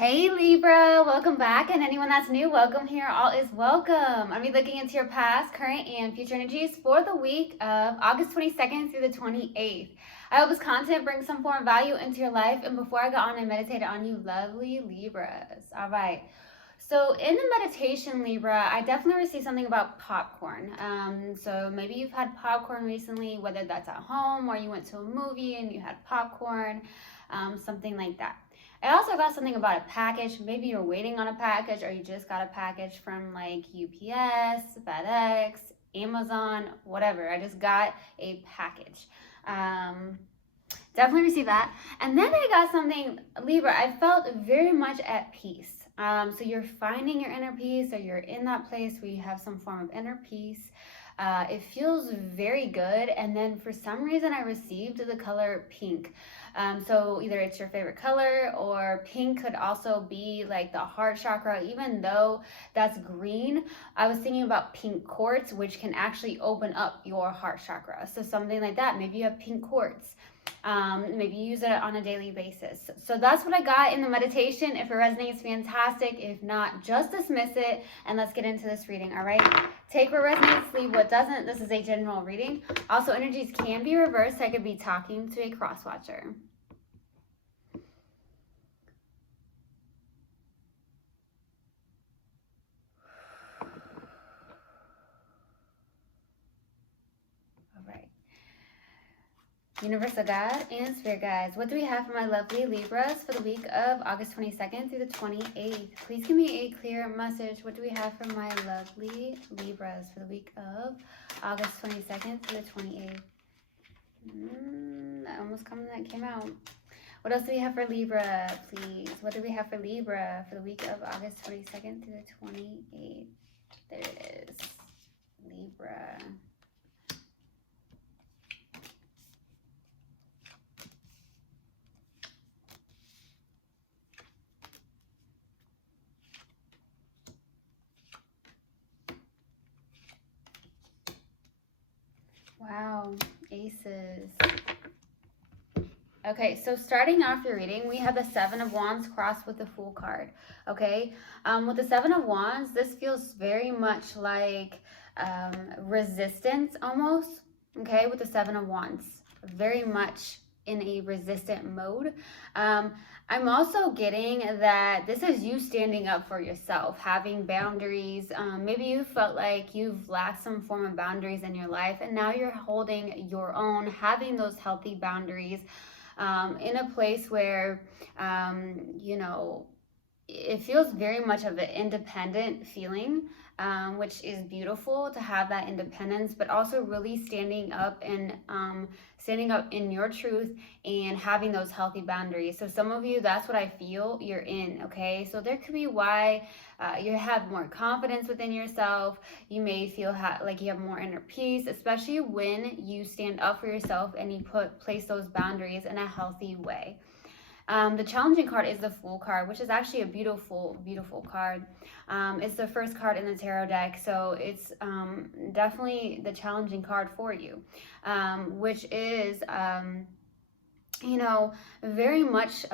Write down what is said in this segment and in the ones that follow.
Hey Libra, welcome back, and anyone that's new, welcome here. All is welcome. I'll be looking into your past, current, and future energies for the week of August 22nd through the 28th. I hope this content brings some form of value into your life. And before I got on and meditated on you lovely Libras. All right. So in the meditation, Libra, I definitely received something about popcorn. So maybe you've had popcorn recently, whether that's at home or you went to a movie and you had popcorn, something like that. I also got something about a package. Maybe you're waiting on a package or you just got a package from like UPS, FedEx, Amazon, whatever. I just got a package. Definitely received that. And then I got something, Libra, I felt very much at peace. So you're finding your inner peace, or you're in that place where you have some form of inner peace. It feels very good. And then for some reason I received the color pink. So either it's your favorite color, or pink could also be like the heart chakra. Even though that's green, I was thinking about pink quartz, which can actually open up your heart chakra. So something like that. Maybe you have pink quartz. Maybe you use it on a daily basis. So that's what I got in the meditation. If it resonates, fantastic. If not, just dismiss it and let's get into this reading. All right, take what resonates, leave what doesn't. This is a general reading. Also, energies can be reversed. I could be talking to a cross watcher. Universal God and Spirit Guides, what do we have for my lovely Libras for the week of August 22nd through the 28th? Please give me a clear message. What do we have for my lovely Libras for the week of August 22nd through the 28th? That almost came out. What else do we have for Libra, please? What do we have for Libra for the week of August 22nd through the 28th? There it is. Libra. Wow, aces. Okay, so starting off your reading, we have the Seven of Wands crossed with the Fool card, okay? With the Seven of Wands, this feels very much like resistance almost, okay, with the Seven of Wands. Very much in a resistant mode. I'm also getting that this is you standing up for yourself, having boundaries. Maybe you felt like you've lacked some form of boundaries in your life, and now you're holding your own, having those healthy boundaries in a place where, you know, it feels very much of an independent feeling, which is beautiful to have that independence, but also really standing up and standing up in your truth and having those healthy boundaries. So some of you, that's what I feel you're in, okay? So there could be why you have more confidence within yourself. You may feel like you have more inner peace, especially when you stand up for yourself and you place those boundaries in a healthy way. The challenging card is the Fool card, which is actually a beautiful, beautiful card. It's the first card in the tarot deck, so it's definitely the challenging card for you, which is, you know, very much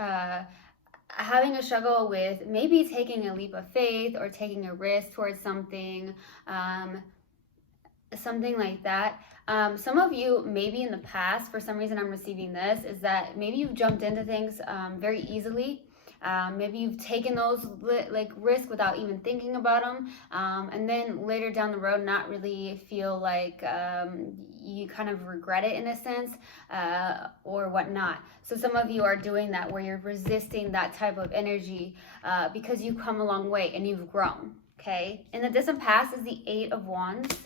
having a struggle with maybe taking a leap of faith or taking a risk towards something, something like that. Some of you, maybe in the past, for some reason I'm receiving this, is that maybe you've jumped into things very easily. Maybe you've taken those like risks without even thinking about them, and then later down the road not really feel like you kind of regret it in a sense, or whatnot. So some of you are doing that, where you're resisting that type of energy because you've come a long way and you've grown. Okay, in the distant past is the Eight of Wands.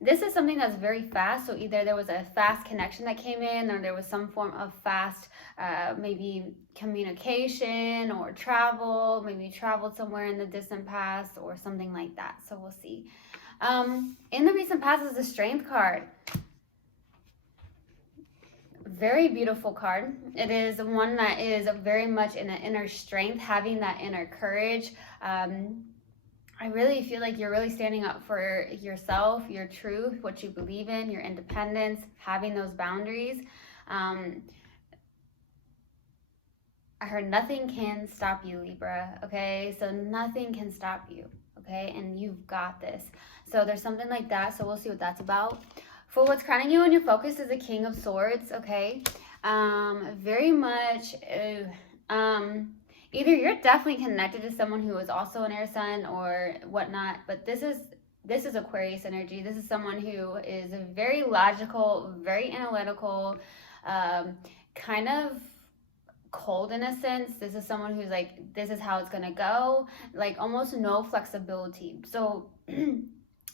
This is something that's very fast. So either there was a fast connection that came in, or there was some form of fast, maybe communication or travel. Maybe you traveled somewhere in the distant past or something like that. So we'll see. In the recent past is the Strength card. Very beautiful card. It is one that is very much in an inner strength, having that inner courage. I really feel like you're really standing up for yourself, your truth, what you believe in, your independence, having those boundaries. I heard nothing can stop you, Libra, okay? So nothing can stop you, okay? And you've got this. So there's something like that, so we'll see what that's about. For what's crowning you and your focus is the King of Swords, okay? Very much, either you're definitely connected to someone who is also an air sign or whatnot, but this is Aquarius energy. This is someone who is very logical, very analytical, kind of cold in a sense. This is someone who's like, this is how it's gonna go, like almost no flexibility. So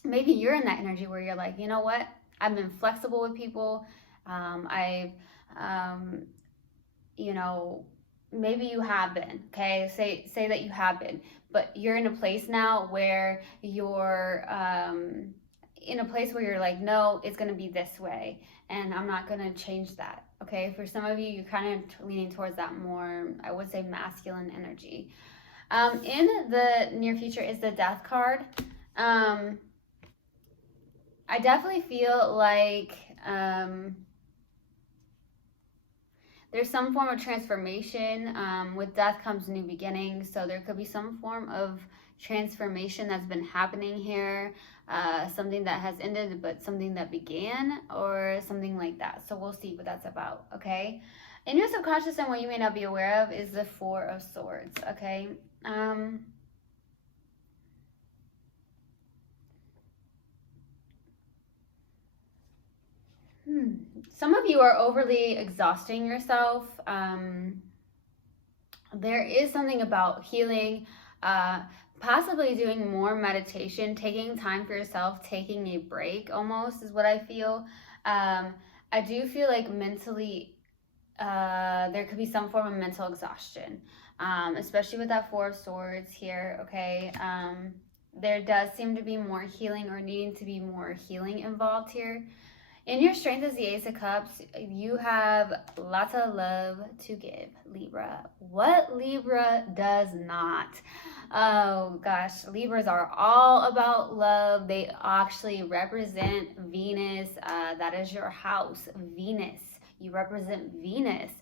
maybe you're in that energy where you're like, you know what, I've been flexible with people. I've you know, maybe you have been, okay, say that you have been, but you're in a place now where you're in a place where you're like, no, it's going to be this way and I'm not going to change that. Okay, for some of you, you're kind of leaning towards that more, I would say, masculine energy. In the near future is the Death card. I definitely feel like there's some form of transformation. With death comes new beginnings, so there could be some form of transformation that's been happening here, something that has ended but something that began, or something like that. So we'll see what that's about. Okay, in your subconscious and what you may not be aware of is the Four of Swords. Okay, some of you are overly exhausting yourself. There is something about healing, possibly doing more meditation, taking time for yourself, taking a break almost is what I feel. I do feel like mentally there could be some form of mental exhaustion, especially with that Four of Swords here, okay? There does seem to be more healing or needing to be more healing involved here. In your strength as the Ace of Cups, you have lots of love to give, Libra. What Libra does not? Oh gosh, Libras are all about love. They actually represent Venus. That is your house, Venus. You represent Venus,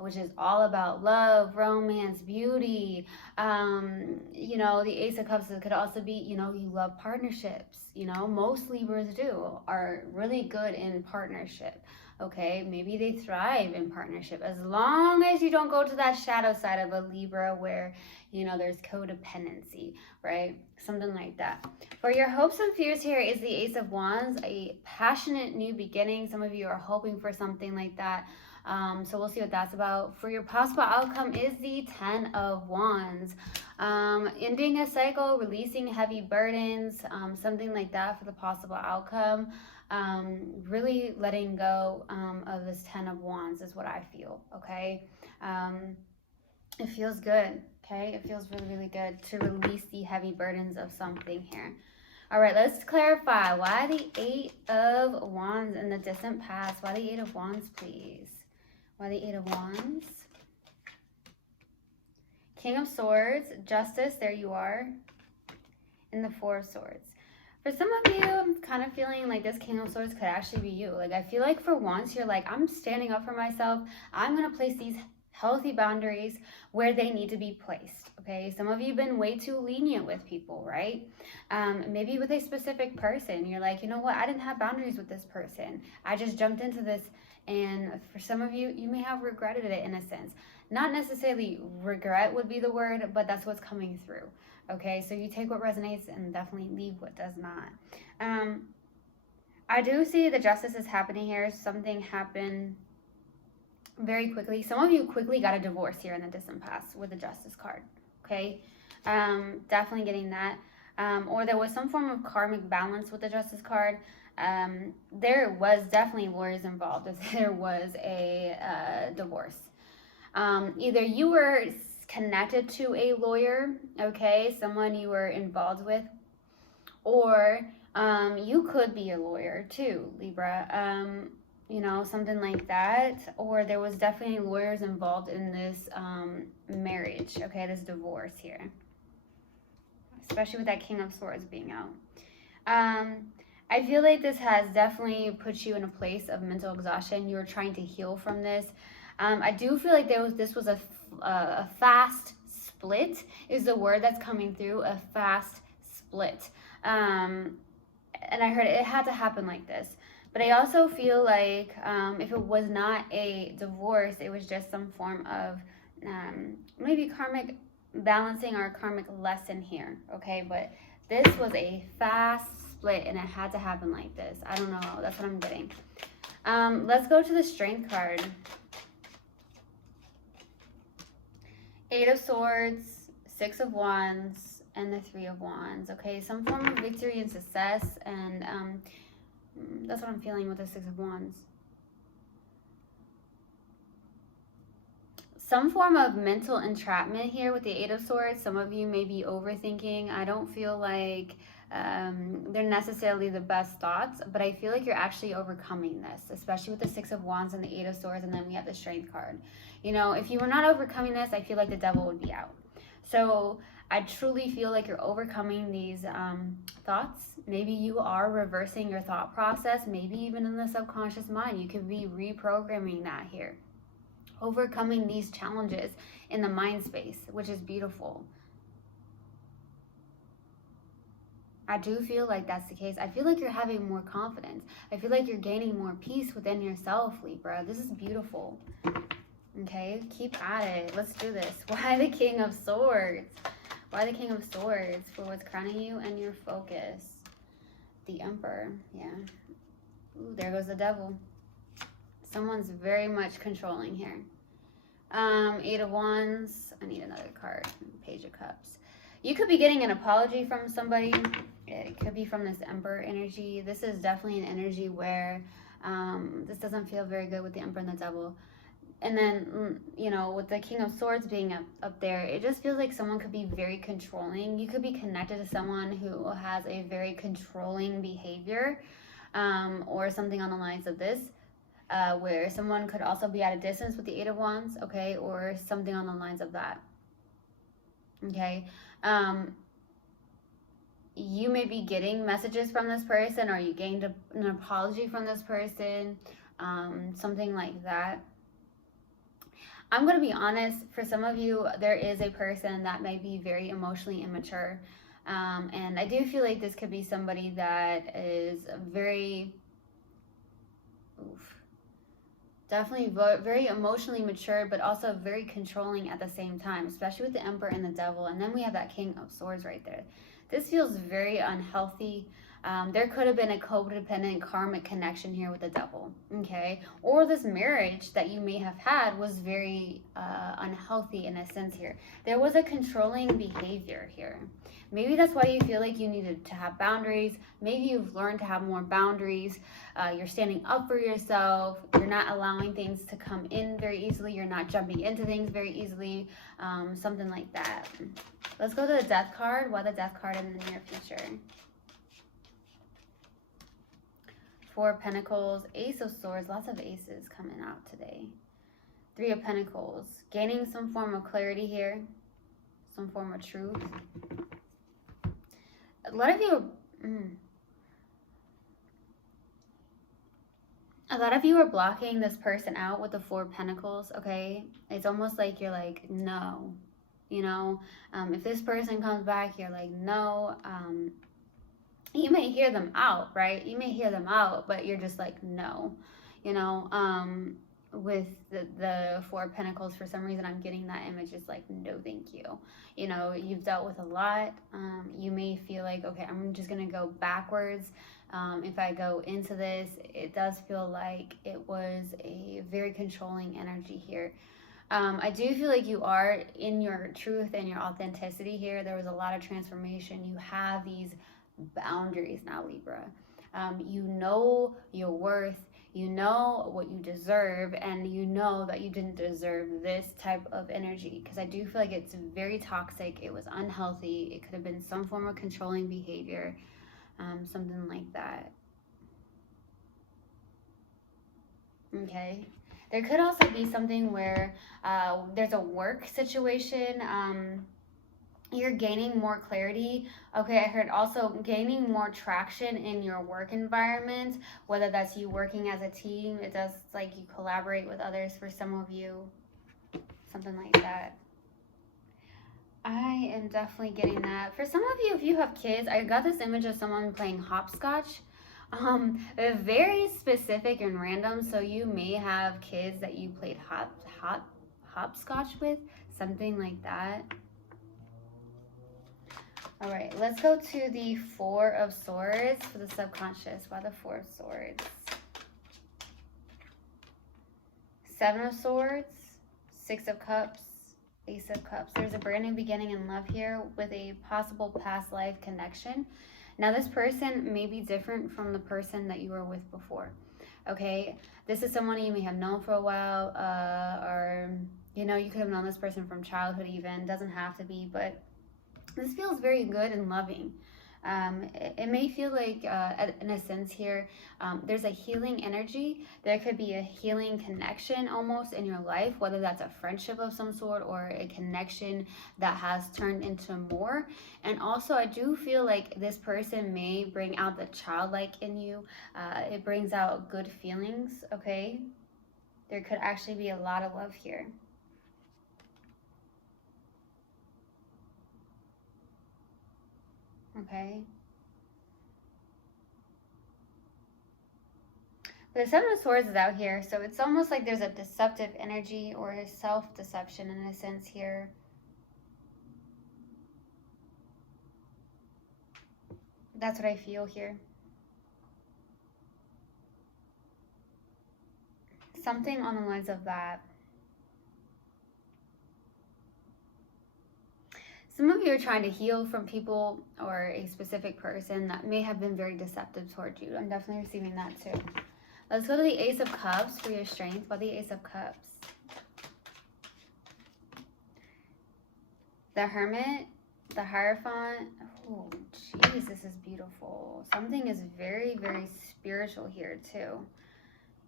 which is all about love, romance, beauty. You know, the Ace of Cups could also be, you know, you love partnerships. You know, most Libras are really good in partnership. Okay, maybe they thrive in partnership as long as you don't go to that shadow side of a Libra where, you know, there's codependency, right? Something like that. For your hopes and fears here is the Ace of Wands, a passionate new beginning. Some of you are hoping for something like that. So we'll see what that's about. For your possible outcome is the Ten of Wands. Ending a cycle, releasing heavy burdens, something like that for the possible outcome. Really letting go of this Ten of Wands is what I feel, okay? It feels good, okay? It feels really, really good to release the heavy burdens of something here. All right, let's clarify. Why the Eight of Wands in the distant past? Why the Eight of Wands, please? Why the Eight of Wands? King of Swords, Justice, there you are. And the Four of Swords. For some of you, I'm kind of feeling like this King of Swords could actually be you. Like, I feel like for once, you're like, I'm standing up for myself. I'm going to place these healthy boundaries where they need to be placed, okay? Some of you have been way too lenient with people, right? Maybe with a specific person. You're like, you know what? I didn't have boundaries with this person. I just jumped into this. And for some of you, you may have regretted it in a sense. Not necessarily regret would be the word, but that's what's coming through. Okay, so you take what resonates and definitely leave what does not. I do see the justice is happening here. Something happened very quickly. Some of you quickly got a divorce here in the distant past with the justice card. Okay, definitely getting that. Or there was some form of karmic balance with the justice card. There was definitely lawyers involved if there was a divorce. Either you were connected to a lawyer, okay, someone you were involved with, or you could be a lawyer too, Libra, you know, something like that. Or there was definitely lawyers involved in this marriage, okay, this divorce here, especially with that King of Swords being out. I feel like this has definitely put you in a place of mental exhaustion. You were trying to heal from this. I do feel like this was a a fast split is the word that's coming through, a fast split. And I heard it had to happen like this. But I also feel like if it was not a divorce, it was just some form of maybe karmic balancing or karmic lesson here, okay? But this was a fast split and it had to happen like this. I don't know. That's what I'm getting. Let's go to the Strength card. 8 of Swords, 6 of Wands, and the 3 of Wands. Okay, some form of victory and success, and that's what I'm feeling with the 6 of Wands. Some form of mental entrapment here with the 8 of Swords. Some of you may be overthinking. I don't feel like they're necessarily the best thoughts, but I feel like you're actually overcoming this, especially with the 6 of Wands and the 8 of Swords, and then we have the Strength card. You know, if you were not overcoming this, I feel like the devil would be out. So I truly feel like you're overcoming these thoughts. Maybe you are reversing your thought process, maybe even in the subconscious mind. You could be reprogramming that here. Overcoming these challenges in the mind space, which is beautiful. I do feel like that's the case. I feel like you're having more confidence. I feel like you're gaining more peace within yourself, Libra. This is beautiful. Okay, keep at it. Let's do this. Why the King of Swords? Why the King of Swords? For what's crowning you and your focus. The Emperor, yeah. Ooh, there goes the devil. Someone's very much controlling here. 8 of Wands. I need another card. Page of Cups. You could be getting an apology from somebody. It could be from this Emperor energy. This is definitely an energy where this doesn't feel very good with the Emperor and the Devil. And then, you know, with the King of Swords being up there, it just feels like someone could be very controlling. You could be connected to someone who has a very controlling behavior, or something on the lines of this, where someone could also be at a distance with the 8 of Wands, okay, or something on the lines of that, okay. You may be getting messages from this person, or you gained an apology from this person, something like that. I'm going to be honest, for some of you, there is a person that may be very emotionally immature. And I do feel like this could be somebody that is very, definitely very emotionally mature, but also very controlling at the same time, especially with the Emperor and the Devil. And then we have that King of Swords right there. This feels very unhealthy. There could have been a codependent karmic connection here with the devil, okay? Or this marriage that you may have had was very unhealthy in a sense here. There was a controlling behavior here. Maybe that's why you feel like you needed to have boundaries. Maybe you've learned to have more boundaries. You're standing up for yourself. You're not allowing things to come in very easily. You're not jumping into things very easily. Something like that. Let's go to the Death card. Why the Death card in the near future? 4 of Pentacles, Ace of Swords, lots of aces coming out today. 3 of Pentacles, gaining some form of clarity here, some form of truth. A lot of you are blocking this person out with the 4 of Pentacles, okay? It's almost like you're like, no, you know? If this person comes back, you're like, no. You may hear them out, right? You may hear them out, but you're just like, no, you know. With the 4 of Pentacles, for some reason I'm getting that image is like, no thank you. You know, you've dealt with a lot. You may feel like, okay, I'm just gonna go backwards. If I go into this, it does feel like it was a very controlling energy here. I do feel like you are in your truth and your authenticity here. There was a lot of transformation. You have these boundaries now, Libra. You know your worth, you know what you deserve, and you know that you didn't deserve this type of energy, because I do feel like it's very toxic. It was unhealthy. It could have been some form of controlling behavior, something like that. Okay, there could also be something where there's a work situation. You're gaining more clarity. Okay, I heard also gaining more traction in your work environment, whether that's you working as a team. It does like you collaborate with others for some of you. something like that. I am definitely getting that. For some of you, if you have kids, I got this image of someone playing hopscotch. Very specific and random. So you may have kids that you played hopscotch with, something like that. All right, let's go to the Four of Swords for the subconscious. Why the Four of Swords? Seven of Swords, Six of Cups, Ace of Cups. There's a brand new beginning in love here with a possible past life connection. Now, this person may be different from the person that you were with before, okay? This is someone you may have known for a while, or, you know, you could have known this person from childhood even. Doesn't have to be, but this feels very good and loving. It may feel like, in a sense here, there's a healing energy. There could be a healing connection almost in your life, whether that's a friendship of some sort or a connection that has turned into more. And also, I do feel like this person may bring out the childlike in you. It brings out good feelings, okay? There could actually be a lot of love here. Okay. The Seven of Swords is out here, so it's almost like there's a deceptive energy or a self-deception in a sense here. That's what I feel here. Something on the lines of that. Some of you are trying to heal from people or a specific person that may have been very deceptive towards you. I'm definitely receiving that too. Let's go to the Ace of Cups for your strength. By the Ace of Cups. The Hermit, the Hierophant. Oh, jeez, this is beautiful. Something is very, very spiritual here too.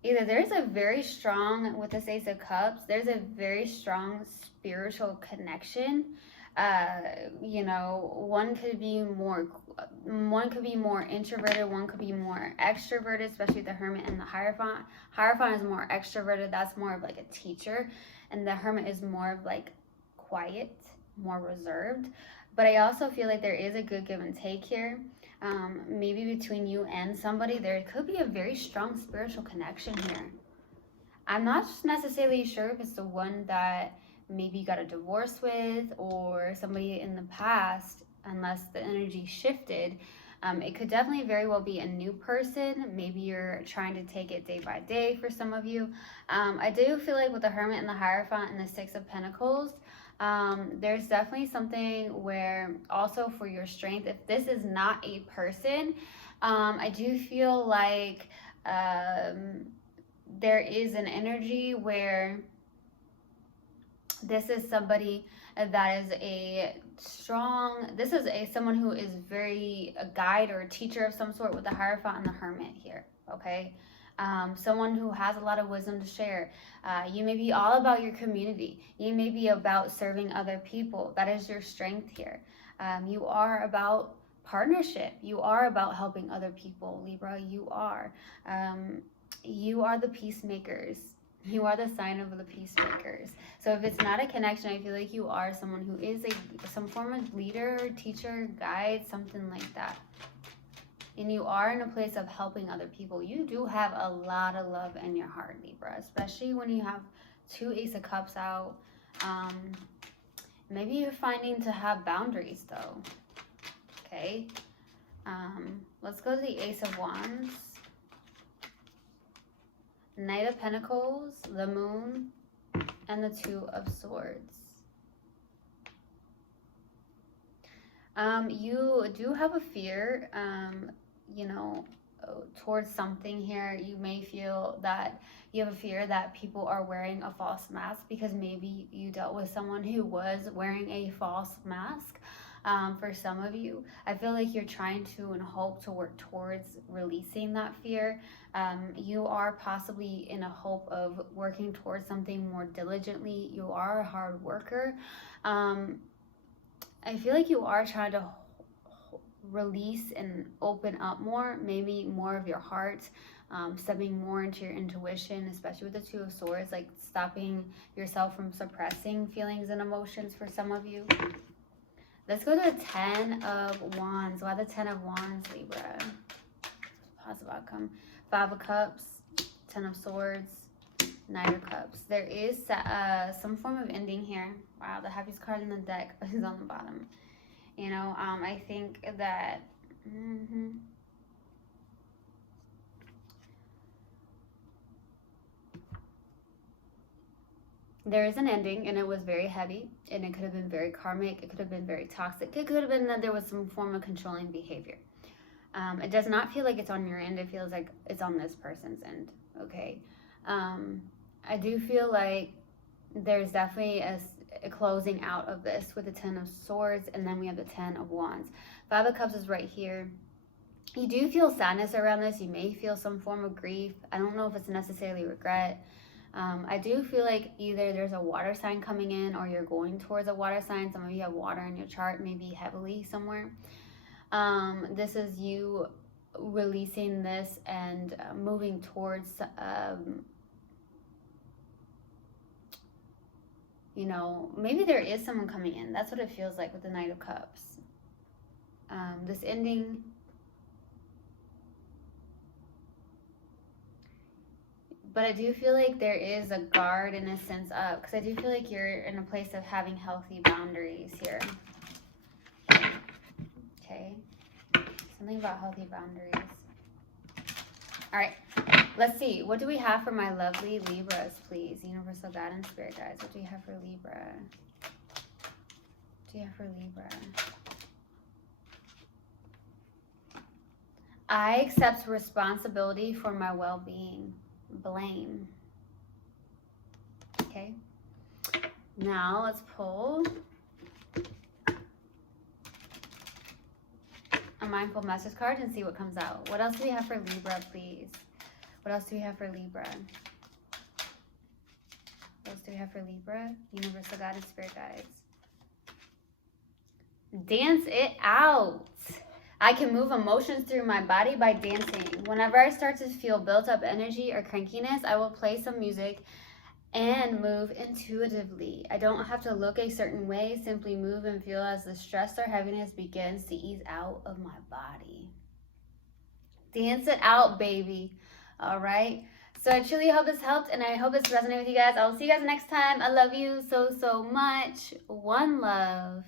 Either there's a very strong, with this Ace of Cups, there's a very strong spiritual connection. You know, one could be more introverted, one could be more extroverted, especially the Hermit and the Hierophant. Hierophant is more extroverted, that's more of like a teacher, and the Hermit is more of like quiet, more reserved. But I also feel like there is a good give and take here. Maybe between you and somebody, there could be a very strong spiritual connection here. I'm not necessarily sure if it's the one that maybe you got a divorce with or somebody in the past, unless the energy shifted. It could definitely very well be a new person. Maybe you're trying to take it day by day for some of you. I do feel like with the Hermit and the Hierophant and the Six of Pentacles, there's definitely something where also for your strength, if this is not a person, I do feel like there is an energy where this is somebody that is a strong, this is someone who is very a guide or a teacher of some sort with the Hierophant and the Hermit here, okay? Someone who has a lot of wisdom to share. You may be all about your community. You may be about serving other people. That is your strength here. You are about partnership. You are about helping other people, Libra. You are. You are the peacemakers. You are the sign of the peacemakers. So if it's not a connection, I feel like you are someone who is some form of leader, teacher, guide, something like that. And you are in a place of helping other people. You do have a lot of love in your heart, Libra, especially when you have two Ace of Cups out. Maybe you're finding to have boundaries though. Okay. Let's go to the Ace of Wands. Knight of Pentacles, the Moon, and the Two of Swords. You do have a fear, you know, towards something here. You may feel that you have a fear that people are wearing a false mask because maybe you dealt with someone who was wearing a false mask. For some of you, I feel like you're trying to and hope to work towards releasing that fear. You are possibly in a hope of working towards something more diligently. You are a hard worker. I feel like you are trying to release and open up more, maybe more of your heart, stepping more into your intuition, especially with the Two of Swords, like stopping yourself from suppressing feelings and emotions for some of you. Let's go to the 10 of Wands. Why the 10 of Wands, Libra? Positive outcome. 5 of Cups, 10 of Swords, Knight of Cups. There is some form of ending here. Wow, the happiest card in the deck is on the bottom. You know, I think that... there is an ending, and it was very heavy, and it could have been very karmic. It could have been very toxic. It could have been that there was some form of controlling behavior. It does not feel like it's on your end. It feels like it's on this person's end, okay? I do feel like there's definitely a closing out of this with the 10 of Swords, and then we have the 10 of Wands. 5 of Cups is right here. You do feel sadness around this. You may feel some form of grief. I don't know if it's necessarily regret. I do feel like either there's a water sign coming in, or you're going towards a water sign. Some of you have water in your chart, maybe heavily somewhere. This is you releasing this and moving towards, you know, maybe there is someone coming in. That's what it feels like with the Knight of Cups. This ending... but I do feel like there is a guard in a sense of, because I do feel like you're in a place of having healthy boundaries here. Okay. Something about healthy boundaries. All right. Let's see. What do we have for my lovely Libras, please? Universal guidance, spirit guides. What do you have for Libra? What do you have for Libra? I accept responsibility for my well-being. Blame. Okay. Now let's pull a mindful message card and see what comes out. What else do we have for Libra, please? What else do we have for Libra? What else do we have for Libra? Universal guidance, spirit guides. Dance it out. I can move emotions through my body by dancing. Whenever I start to feel built up energy or crankiness, I will play some music and move intuitively. I don't have to look a certain way, simply move and feel as the stress or heaviness begins to ease out of my body. Dance it out, baby. All right. So I truly hope this helped, and I hope this resonated with you guys. I will see you guys next time. I love you so, so much. One love,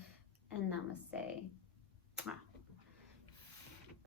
and namaste.